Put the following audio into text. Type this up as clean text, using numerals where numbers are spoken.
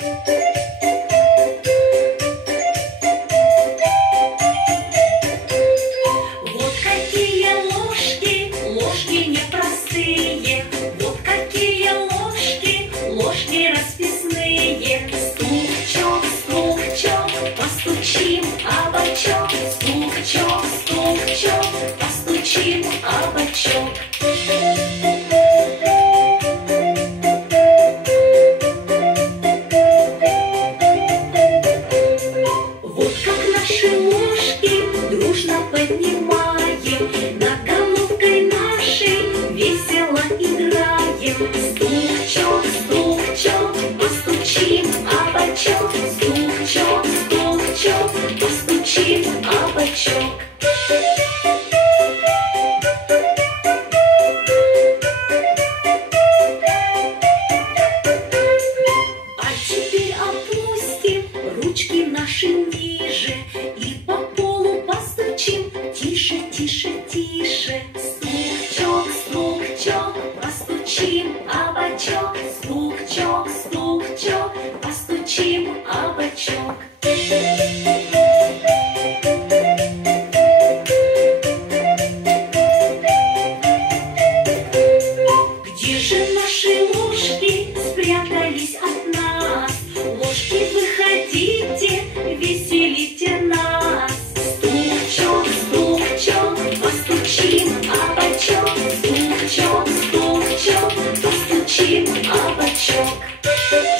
Вот какие ложки, ложки непростые, вот какие ложки, ложки расписные. Стук-чок, стук-чок, постучим о бочок. Стук-чок, стук-чок, постучим о бочок. Вот как наши ложки дружно поднимаем, над головкой нашей весело играем. Стук-чок, стук-чок, постучим о бочок. Стук-чок, стук-чок, постучим о бочок. А теперь опустим ручки наши ниже и по полу постучим тише, тише, тише. Стук-чок, стук-чок, постучим о бочок. Стук-чок, стук-чок, постучим о бочок. Где же наши ложки спрятались от нас? Ложки, выходите, веселите нас. Стук-чок, стук-чок, постучим о бочок. Стук-чок, стук-чок, постучим о бочок.